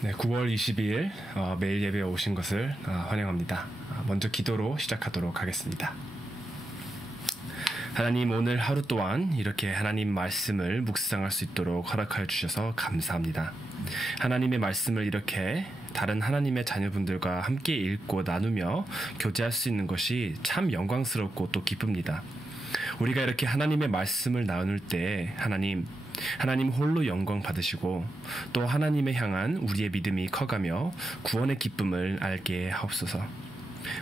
네, 9월 22일 매일 예배에 오신 것을 환영합니다. 먼저 기도로 시작하도록 하겠습니다. 하나님, 오늘 하루 또한 이렇게 하나님 말씀을 묵상할 수 있도록 허락하여 주셔서 감사합니다. 하나님의 말씀을 이렇게 다른 하나님의 자녀분들과 함께 읽고 나누며 교제할 수 있는 것이 참 영광스럽고 또 기쁩니다. 우리가 이렇게 하나님의 말씀을 나눌 때 하나님 홀로 영광 받으시고 또 하나님에 향한 우리의 믿음이 커가며 구원의 기쁨을 알게 하옵소서.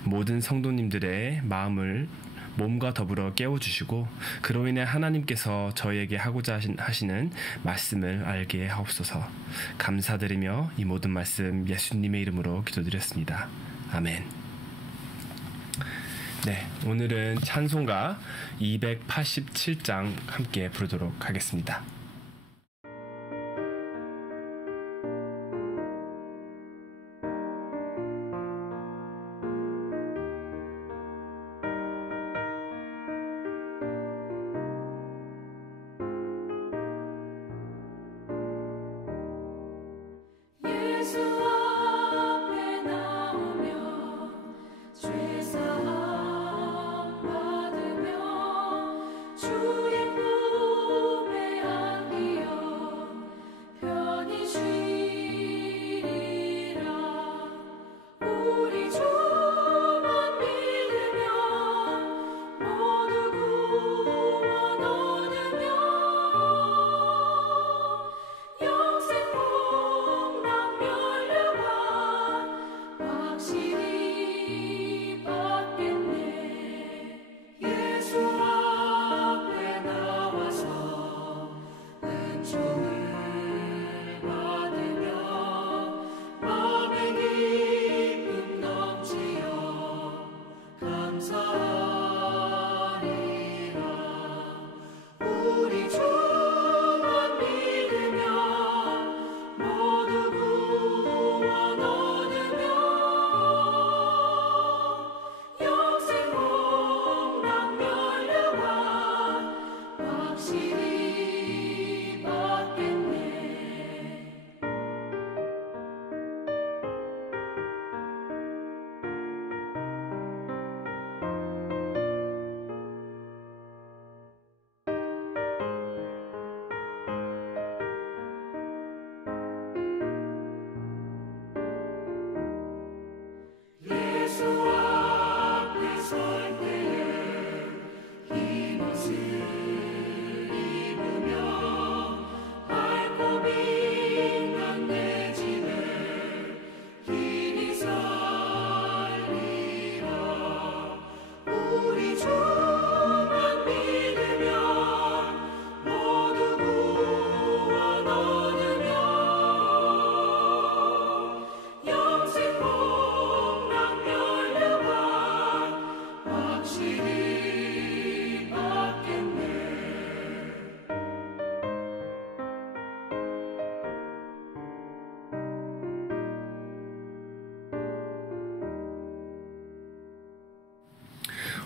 모든 성도님들의 마음을 몸과 더불어 깨워주시고 그로 인해 하나님께서 저희에게 하고자 하시는 말씀을 알게 하옵소서. 감사드리며 이 모든 말씀 예수님의 이름으로 기도드렸습니다. 아멘. 네, 오늘은 찬송가 287장 함께 부르도록 하겠습니다.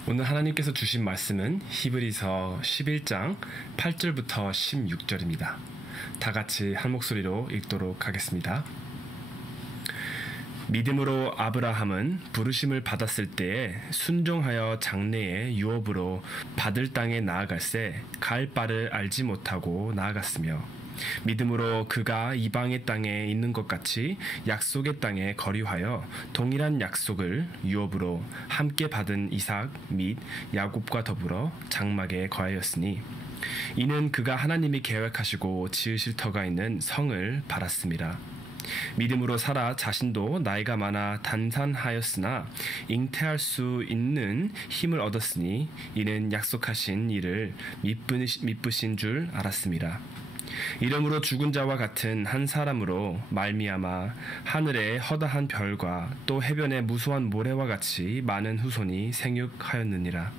오늘 하나님께서 주신 말씀은 히브리서 11장 8절부터 16절입니다. 다 같이 한 목소리로 읽도록 하겠습니다. 믿음으로 아브라함은 부르심을 받았을 때에 순종하여 장래의 유업으로 받을 땅에 나아갈새 갈 바를 알지 못하고 나아갔으며 믿음으로 그가 이방의 땅에 있는 것 같이 약속의 땅에 거류하여 동일한 약속을 유업으로 함께 받은 이삭 및 야곱과 더불어 장막에 거하였으니 이는 그가 하나님이 계획하시고 지으실 터가 있는 성을 바랐습니다. 믿음으로 사라 자신도 나이가 많아 단산하였으나 잉태할 수 있는 힘을 얻었으니 이는 약속하신 이를 미쁘신 줄 알았습니다. 이러므로 죽은 자와 같은 한 사람으로 말미암아 하늘의 허다한 별과 또 해변의 무수한 모래와 같이 많은 후손이 생육하였느니라.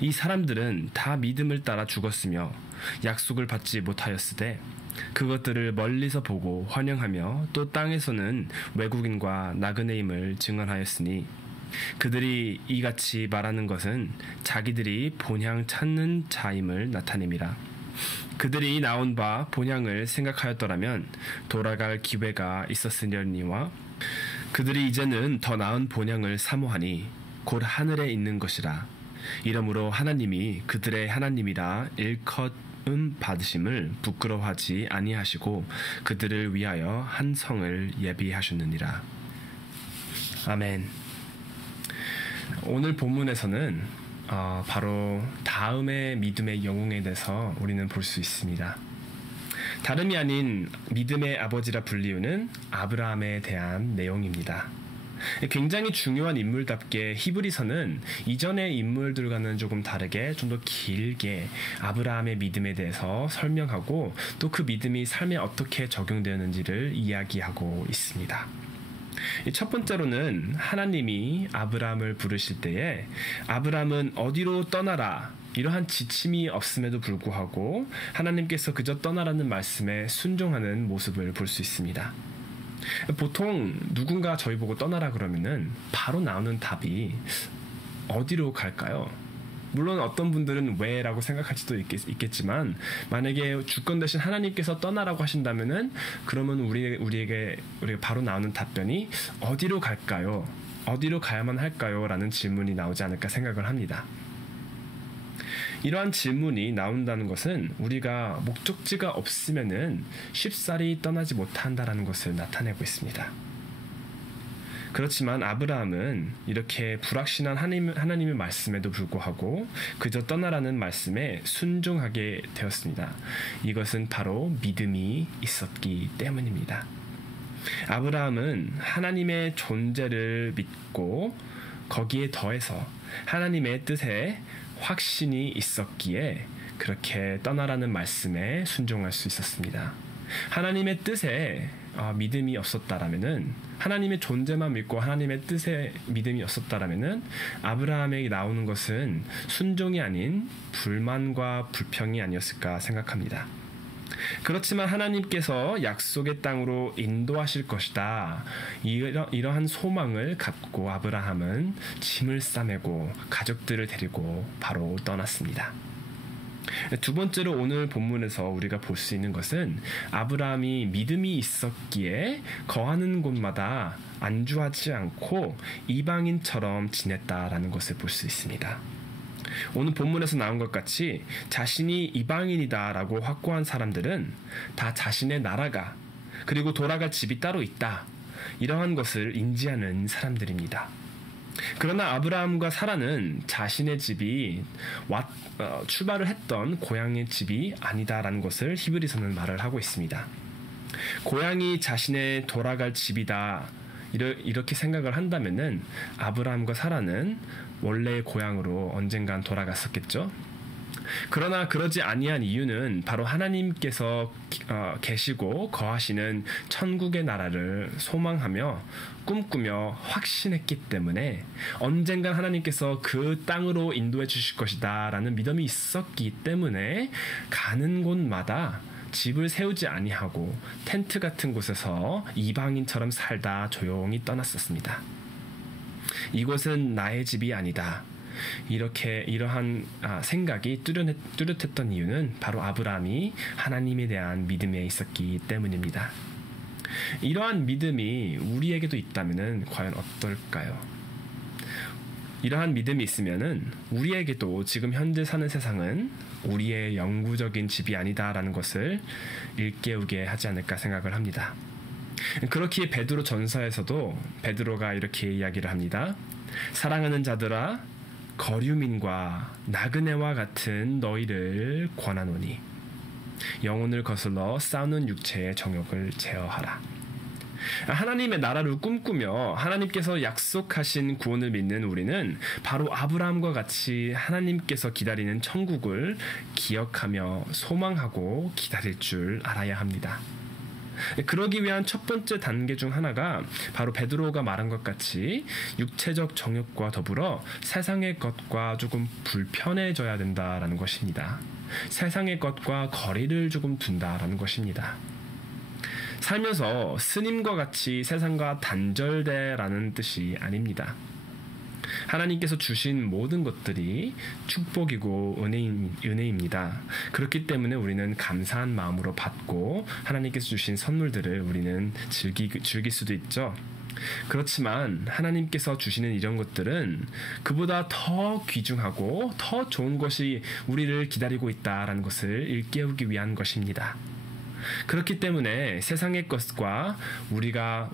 이 사람들은 다 믿음을 따라 죽었으며 약속을 받지 못하였으되 그것들을 멀리서 보고 환영하며 또 땅에서는 외국인과 나그네임을 증언하였으니 그들이 이같이 말하는 것은 자기들이 본향 찾는 자임을 나타냅니다. 그들이 나온 바 본향을 생각하였더라면 돌아갈 기회가 있었으려니와 그들이 이제는 더 나은 본향을 사모하니 곧 하늘에 있는 것이라. 이러므로 하나님이 그들의 하나님이라 일컷 받으심을 부끄러워하지 아니하시고 그들을 위하여 한 성을 예비하셨느니라. 아멘. 오늘 본문에서는 바로 다음의 믿음의 영웅에 대해서 우리는 볼 수 있습니다. 다름이 아닌 믿음의 아버지라 불리우는 아브라함에 대한 내용입니다. 굉장히 중요한 인물답게 히브리서는 이전의 인물들과는 조금 다르게 좀 더 길게 아브라함의 믿음에 대해서 설명하고 또 그 믿음이 삶에 어떻게 적용되었는지를 이야기하고 있습니다. 첫 번째로는 하나님이 아브라함을 부르실 때에 아브라함은 어디로 떠나라 이러한 지침이 없음에도 불구하고 하나님께서 그저 떠나라는 말씀에 순종하는 모습을 볼 수 있습니다. 보통 누군가 저희 보고 떠나라 그러면은 바로 나오는 답이 어디로 갈까요? 물론 어떤 분들은 왜라고 생각할 수도 있겠지만 만약에 주권 대신 하나님께서 떠나라고 하신다면은 그러면 우리가 바로 나오는 답변이 어디로 갈까요? 어디로 가야만 할까요? 라는 질문이 나오지 않을까 생각을 합니다. 이러한 질문이 나온다는 것은 우리가 목적지가 없으면은 쉽사리 떠나지 못한다라는 것을 나타내고 있습니다. 그렇지만 아브라함은 이렇게 불확실한 하나님의 말씀에도 불구하고 그저 떠나라는 말씀에 순종하게 되었습니다. 이것은 바로 믿음이 있었기 때문입니다. 아브라함은 하나님의 존재를 믿고 거기에 더해서 하나님의 뜻에 확신이 있었기에 그렇게 떠나라는 말씀에 순종할 수 있었습니다. 하나님의 뜻에 믿음이 없었다라면은 하나님의 존재만 믿고 하나님의 뜻에 믿음이 없었다라면은 아브라함에게 나오는 것은 순종이 아닌 불만과 불평이 아니었을까 생각합니다. 그렇지만 하나님께서 약속의 땅으로 인도하실 것이다. 이러한 소망을 갖고 아브라함은 짐을 싸매고 가족들을 데리고 바로 떠났습니다. 두 번째로 오늘 본문에서 우리가 볼 수 있는 것은 아브라함이 믿음이 있었기에 거하는 곳마다 안주하지 않고 이방인처럼 지냈다라는 것을 볼 수 있습니다. 오늘 본문에서 나온 것 같이 자신이 이방인이다라고 확고한 사람들은 다 자신의 나라가 그리고 돌아갈 집이 따로 있다. 이러한 것을 인지하는 사람들입니다. 그러나 아브라함과 사라는 자신의 집이 출발을 했던 고향의 집이 아니다라는 것을 히브리서는 말을 하고 있습니다. 고향이 자신의 돌아갈 집이다 이렇게 생각을 한다면은 아브라함과 사라는 원래의 고향으로 언젠간 돌아갔었겠죠. 그러나 그러지 아니한 이유는 바로 하나님께서 계시고 거하시는 천국의 나라를 소망하며 꿈꾸며 확신했기 때문에 언젠간 하나님께서 그 땅으로 인도해 주실 것이다 라는 믿음이 있었기 때문에 가는 곳마다 집을 세우지 아니하고 텐트 같은 곳에서 이방인처럼 살다 조용히 떠났었습니다. 이곳은 나의 집이 아니다. 이러한 생각이 뚜렷했던 이유는 바로 아브라함이 하나님에 대한 믿음에 있었기 때문입니다. 이러한 믿음이 우리에게도 있다면 과연 어떨까요? 이러한 믿음이 있으면은 우리에게도 지금 현재 사는 세상은 우리의 영구적인 집이 아니다라는 것을 일깨우게 하지 않을까 생각을 합니다. 그렇기에 베드로 전서에서도 베드로가 이렇게 이야기를 합니다. 사랑하는 자들아 거류민과 나그네와 같은 너희를 권하노니 영혼을 거슬러 싸우는 육체의 정욕을 제어하라. 하나님의 나라를 꿈꾸며 하나님께서 약속하신 구원을 믿는 우리는 바로 아브라함과 같이 하나님께서 기다리는 천국을 기억하며 소망하고 기다릴 줄 알아야 합니다. 그러기 위한 첫 번째 단계 중 하나가 바로 베드로가 말한 것 같이 육체적 정욕과 더불어 세상의 것과 조금 불편해져야 된다라는 것입니다. 세상의 것과 거리를 조금 둔다라는 것입니다. 살면서 스님과 같이 세상과 단절되라는 뜻이 아닙니다. 하나님께서 주신 모든 것들이 축복이고 은혜입니다. 그렇기 때문에 우리는 감사한 마음으로 받고 하나님께서 주신 선물들을 우리는 즐길 수도 있죠. 그렇지만 하나님께서 주시는 이런 것들은 그보다 더 귀중하고 더 좋은 것이 우리를 기다리고 있다라는 것을 일깨우기 위한 것입니다. 그렇기 때문에 세상의 것과 우리가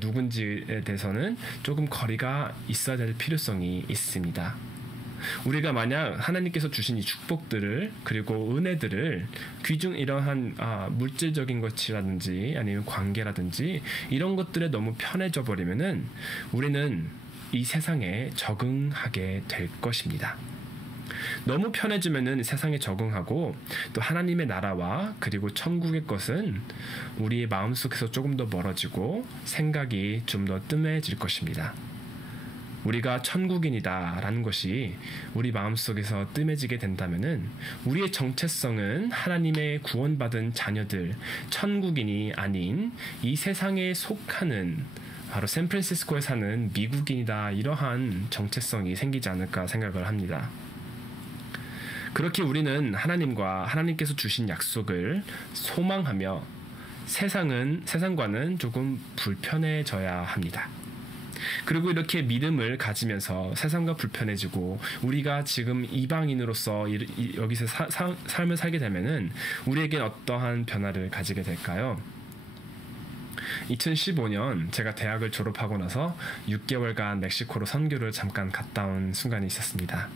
누군지에 대해서는 조금 거리가 있어야 될 필요성이 있습니다. 우리가 만약 하나님께서 주신 이 축복들을 그리고 은혜들을 이러한 물질적인 것이라든지 아니면 관계라든지 이런 것들에 너무 편해져 버리면은 우리는 이 세상에 적응하게 될 것입니다. 너무 편해지면은 세상에 적응하고 또 하나님의 나라와 그리고 천국의 것은 우리의 마음속에서 조금 더 멀어지고 생각이 좀 더 뜸해질 것입니다. 우리가 천국인이다라는 것이 우리 마음속에서 뜸해지게 된다면은 우리의 정체성은 하나님의 구원받은 자녀들, 천국인이 아닌 이 세상에 속하는 바로 샌프란시스코에 사는 미국인이다, 이러한 정체성이 생기지 않을까 생각을 합니다. 그렇게 우리는 하나님과 하나님께서 주신 약속을 소망하며 세상과는 조금 불편해져야 합니다. 그리고 이렇게 믿음을 가지면서 세상과 불편해지고 우리가 지금 이방인으로서 여기서 삶을 살게 되면은 우리에겐 어떠한 변화를 가지게 될까요? 2015년 제가 대학을 졸업하고 나서 6개월간 멕시코로 선교를 잠깐 갔다 온 순간이 있었습니다.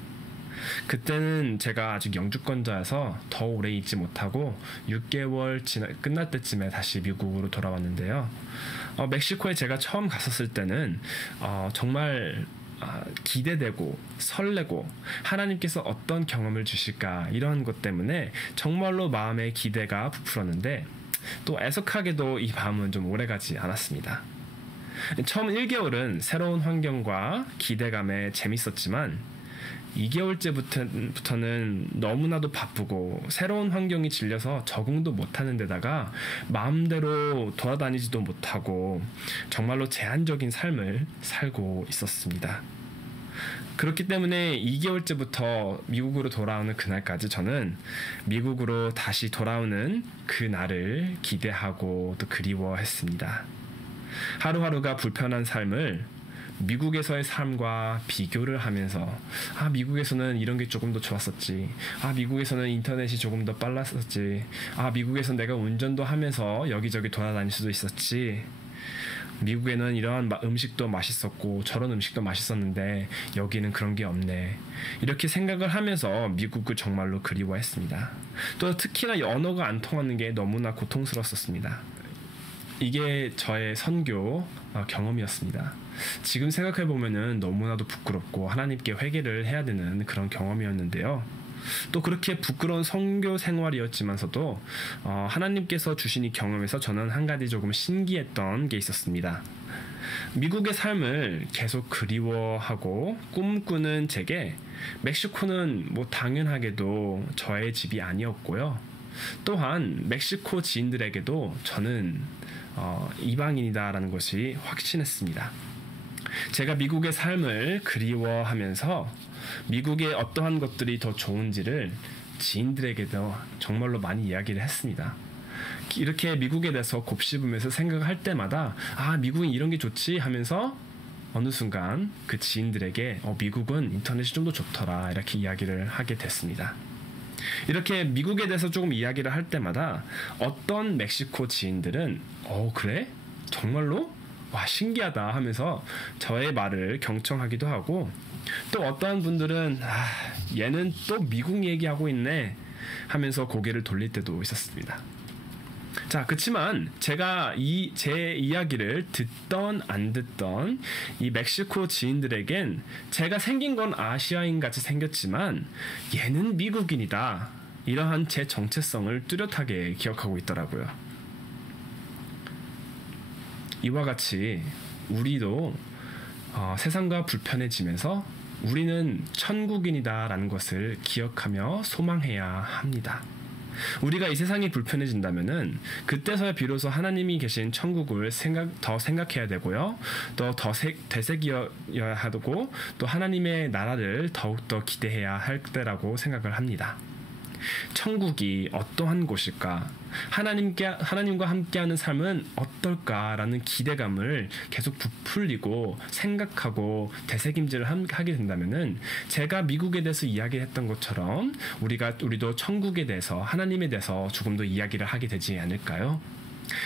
그때는 제가 아직 영주권자여서 더 오래 있지 못하고 6개월 끝날 때쯤에 다시 미국으로 돌아왔는데요. 멕시코에 제가 처음 갔었을 때는 정말 기대되고 설레고 하나님께서 어떤 경험을 주실까 이런 것 때문에 정말로 마음에 기대가 부풀었는데 또 애석하게도 이 마음은 좀 오래가지 않았습니다. 처음 1개월은 새로운 환경과 기대감에 재밌었지만 2개월째부터는 너무나도 바쁘고 새로운 환경이 질려서 적응도 못하는 데다가 마음대로 돌아다니지도 못하고 정말로 제한적인 삶을 살고 있었습니다. 그렇기 때문에 2개월째부터 미국으로 돌아오는 그날까지 저는 미국으로 다시 돌아오는 그 날을 기대하고 또 그리워했습니다. 하루하루가 불편한 삶을 미국에서의 삶과 비교를 하면서 미국에서는 이런 게 조금 더 좋았었지, 미국에서는 인터넷이 조금 더 빨랐었지, 미국에서 내가 운전도 하면서 여기저기 돌아다닐 수도 있었지, 미국에는 이러한 음식도 맛있었고 저런 음식도 맛있었는데 여기는 그런 게 없네, 이렇게 생각을 하면서 미국을 정말로 그리워했습니다. 또 특히나 언어가 안 통하는 게 너무나 고통스러웠습니다. 이게 저의 선교 경험이었습니다. 지금 생각해보면은 너무나도 부끄럽고 하나님께 회개를 해야 되는 그런 경험이었는데요. 또 그렇게 부끄러운 선교 생활이었지만서도 하나님께서 주신 이 경험에서 저는 한 가지 조금 신기했던 게 있었습니다. 미국의 삶을 계속 그리워하고 꿈꾸는 제게 멕시코는 당연하게도 저의 집이 아니었고요. 또한 멕시코 지인들에게도 저는 이방인이다라는 것이 확신했습니다. 제가 미국의 삶을 그리워하면서 미국의 어떠한 것들이 더 좋은지를 지인들에게도 정말로 많이 이야기를 했습니다. 이렇게 미국에 대해서 곱씹으면서 생각할 때마다 미국은 이런 게 좋지 하면서 어느 순간 그 지인들에게 미국은 인터넷이 좀 더 좋더라 이렇게 이야기를 하게 됐습니다. 이렇게 미국에 대해서 조금 이야기를 할 때마다 어떤 멕시코 지인들은 그래? 정말로? 와, 신기하다 하면서 저의 말을 경청하기도 하고, 또 어떠한 분들은 얘는 또 미국 얘기하고 있네 하면서 고개를 돌릴 때도 있었습니다. 자, 그치만 제가 제 이야기를 듣던 안 듣던 이 멕시코 지인들에겐 제가 생긴 건 아시아인 같이 생겼지만 얘는 미국인이다, 이러한 제 정체성을 뚜렷하게 기억하고 있더라고요. 이와 같이 우리도 세상과 불편해지면서 우리는 천국인이다라는 것을 기억하며 소망해야 합니다. 우리가 이 세상이 불편해진다면은 그때서야 비로소 하나님이 계신 천국을 더 생각해야 되고요. 또 더 되새겨야 하고 또 하나님의 나라를 더욱더 기대해야 할 때라고 생각을 합니다. 천국이 어떠한 곳일까? 하나님과 함께하는 삶은 어떨까라는 기대감을 계속 부풀리고 생각하고 되새김질을 하게 된다면은 제가 미국에 대해서 이야기했던 것처럼 우리도 천국에 대해서 하나님에 대해서 조금 더 이야기를 하게 되지 않을까요?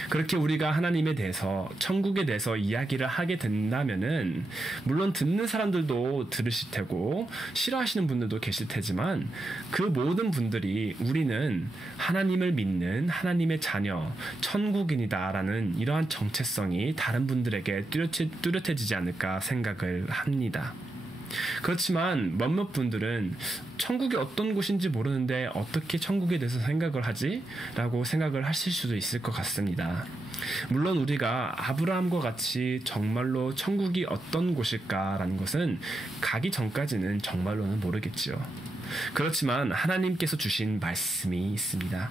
그렇게 우리가 하나님에 대해서 천국에 대해서 이야기를 하게 된다면은 물론 듣는 사람들도 들으실 테고 싫어하시는 분들도 계실 테지만 그 모든 분들이 우리는 하나님을 믿는 하나님의 자녀 천국인이다라는 이러한 정체성이 다른 분들에게 뚜렷해지지 않을까 생각을 합니다. 그렇지만 몇몇 분들은 천국이 어떤 곳인지 모르는데 어떻게 천국에 대해서 생각을 하지? 라고 생각을 하실 수도 있을 것 같습니다. 물론 우리가 아브라함과 같이 정말로 천국이 어떤 곳일까라는 것은 가기 전까지는 정말로는 모르겠지요. 그렇지만 하나님께서 주신 말씀이 있습니다.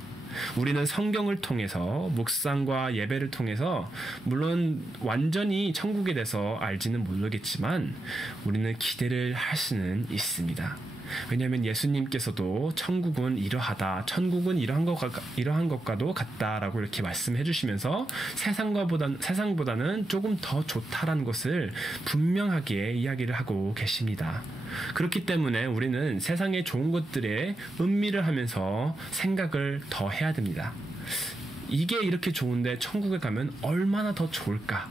우리는 성경을 통해서 묵상과 예배를 통해서 물론 완전히 천국에 대해서 알지는 모르겠지만 우리는 기대를 할 수는 있습니다. 왜냐하면 예수님께서도 천국은 이러하다, 천국은 이러한 것과도 같다라고 이렇게 말씀해 주시면서 세상보다는 조금 더 좋다라는 것을 분명하게 이야기를 하고 계십니다. 그렇기 때문에 우리는 세상의 좋은 것들에 음미를 하면서 생각을 더 해야 됩니다. 이게 이렇게 좋은데 천국에 가면 얼마나 더 좋을까?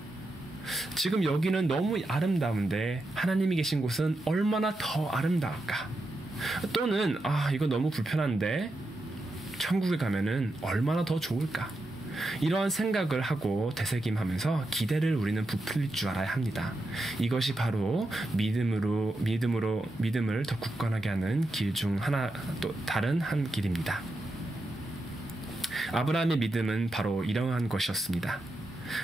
지금 여기는 너무 아름다운데 하나님이 계신 곳은 얼마나 더 아름다울까? 또는 이거 너무 불편한데 천국에 가면은 얼마나 더 좋을까? 이러한 생각을 하고 되새김하면서 기대를 우리는 부풀릴 줄 알아야 합니다. 이것이 바로 믿음을 더 굳건하게 하는 길 중 하나, 또 다른 한 길입니다. 아브라함의 믿음은 바로 이러한 것이었습니다.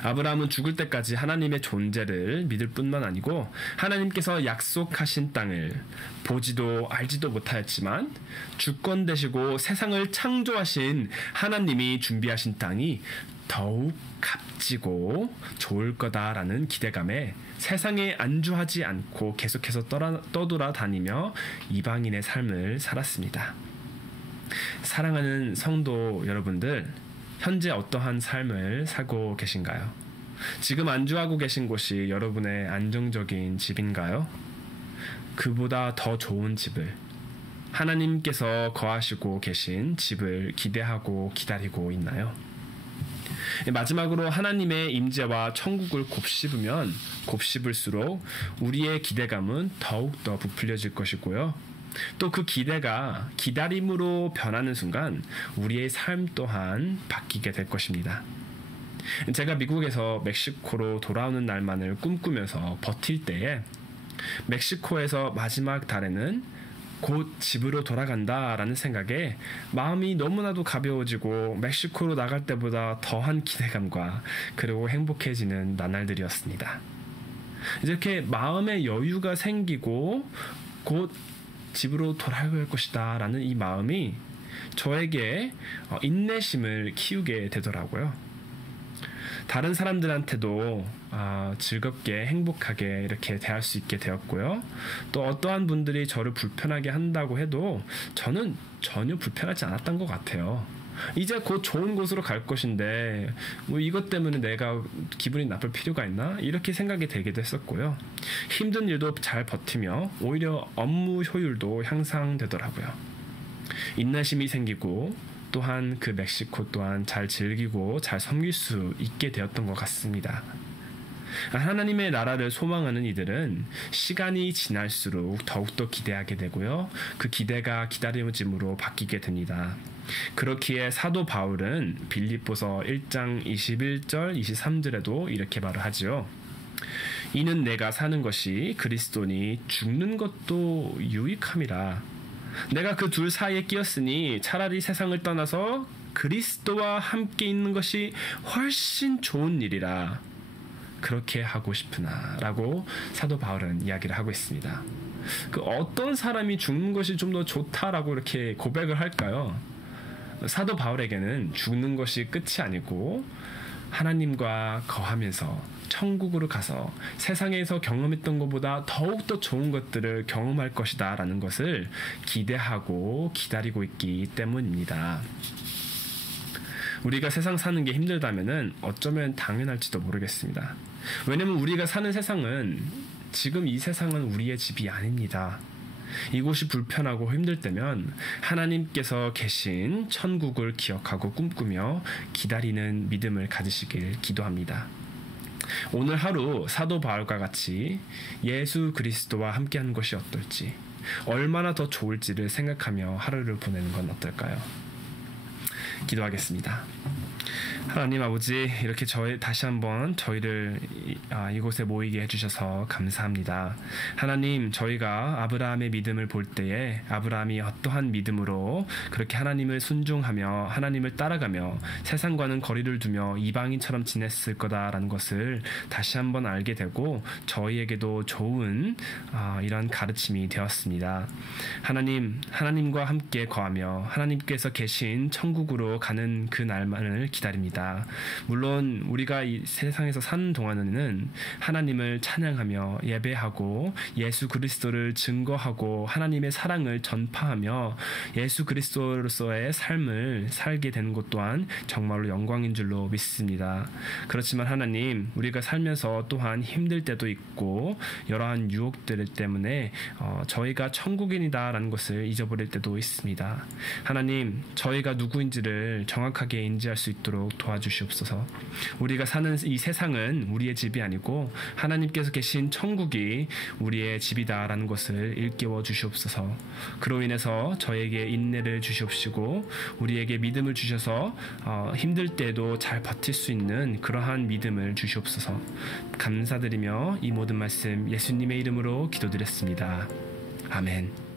아브라함은 죽을 때까지 하나님의 존재를 믿을 뿐만 아니고 하나님께서 약속하신 땅을 보지도 알지도 못하였지만 주권 되시고 세상을 창조하신 하나님이 준비하신 땅이 더욱 값지고 좋을 거다라는 기대감에 세상에 안주하지 않고 계속해서 떠돌아다니며 이방인의 삶을 살았습니다. 사랑하는 성도 여러분들, 현재 어떠한 삶을 살고 계신가요? 지금 안주하고 계신 곳이 여러분의 안정적인 집인가요? 그보다 더 좋은 집을, 하나님께서 거하시고 계신 집을 기대하고 기다리고 있나요? 마지막으로 하나님의 임재와 천국을 곱씹으면 곱씹을수록 우리의 기대감은 더욱더 부풀려질 것이고요. 또 그 기대가 기다림으로 변하는 순간 우리의 삶 또한 바뀌게 될 것입니다. 제가 미국에서 멕시코로 돌아오는 날만을 꿈꾸면서 버틸 때에 멕시코에서 마지막 달에는 곧 집으로 돌아간다라는 생각에 마음이 너무나도 가벼워지고 멕시코로 나갈 때보다 더한 기대감과 그리고 행복해지는 나날들이었습니다. 이렇게 마음의 여유가 생기고 곧 집으로 돌아갈 것이다 라는 이 마음이 저에게 인내심을 키우게 되더라고요. 다른 사람들한테도 즐겁게 행복하게 이렇게 대할 수 있게 되었고요. 또 어떠한 분들이 저를 불편하게 한다고 해도 저는 전혀 불편하지 않았던 것 같아요. 이제 곧 좋은 곳으로 갈 것인데 뭐 이것 때문에 내가 기분이 나쁠 필요가 있나? 이렇게 생각이 되기도 했었고요. 힘든 일도 잘 버티며 오히려 업무 효율도 향상되더라고요. 인내심이 생기고 또한 그 멕시코 또한 잘 즐기고 잘 섬길 수 있게 되었던 것 같습니다. 하나님의 나라를 소망하는 이들은 시간이 지날수록 더욱더 기대하게 되고요. 그 기대가 기다림으로 바뀌게 됩니다. 그렇기에 사도 바울은 빌립보서 1장 21절 23절에도 이렇게 말을 하지요. 이는 내가 사는 것이 그리스도니 죽는 것도 유익함이라. 내가 그 둘 사이에 끼었으니 차라리 세상을 떠나서 그리스도와 함께 있는 것이 훨씬 좋은 일이라. 그렇게 하고 싶으나 라고 사도 바울은 이야기를 하고 있습니다. 그 어떤 사람이 죽는 것이 좀 더 좋다라고 이렇게 고백을 할까요? 사도 바울에게는 죽는 것이 끝이 아니고 하나님과 거하면서 천국으로 가서 세상에서 경험했던 것보다 더욱더 좋은 것들을 경험할 것이다 라는 것을 기대하고 기다리고 있기 때문입니다. 우리가 세상 사는 게 힘들다면은 어쩌면 당연할지도 모르겠습니다. 왜냐면 우리가 사는 세상은, 지금 이 세상은 우리의 집이 아닙니다. 이곳이 불편하고 힘들 때면 하나님께서 계신 천국을 기억하고 꿈꾸며 기다리는 믿음을 가지시길 기도합니다. 오늘 하루 사도 바울과 같이 예수 그리스도와 함께하는 것이 어떨지, 얼마나 더 좋을지를 생각하며 하루를 보내는 건 어떨까요? 기도하겠습니다. 하나님 아버지, 이렇게 다시 한번 저희를 이곳에 모이게 해주셔서 감사합니다. 하나님, 저희가 아브라함의 믿음을 볼 때에 아브라함이 어떠한 믿음으로 그렇게 하나님을 순종하며 하나님을 따라가며 세상과는 거리를 두며 이방인처럼 지냈을 거다라는 것을 다시 한번 알게 되고 저희에게도 좋은 이런 가르침이 되었습니다. 하나님, 하나님과 함께 거하며 하나님께서 계신 천국으로 가는 그 날만을 기다립니다. 물론 우리가 이 세상에서 사는 동안에는 하나님을 찬양하며 예배하고 예수 그리스도를 증거하고 하나님의 사랑을 전파하며 예수 그리스도로서의 삶을 살게 되는 것 또한 정말로 영광인 줄로 믿습니다. 그렇지만 하나님, 우리가 살면서 또한 힘들 때도 있고 여러한 유혹들 때문에 저희가 천국인이다라는 것을 잊어버릴 때도 있습니다. 하나님, 저희가 누구인지를 정확하게 인지할 수 있도록 도와주시옵소서. 우리가 사는 이 세상은 우리의 집이 아니고 하나님께서 계신 천국이 우리의 집이다라는 것을 일깨워 주시옵소서. 그로 인해서 저에게 인내를 주시옵시고 우리에게 믿음을 주셔서 힘들 때도 잘 버틸 수 있는 그러한 믿음을 주시옵소서. 감사드리며 이 모든 말씀 예수님의 이름으로 기도드렸습니다. 아멘.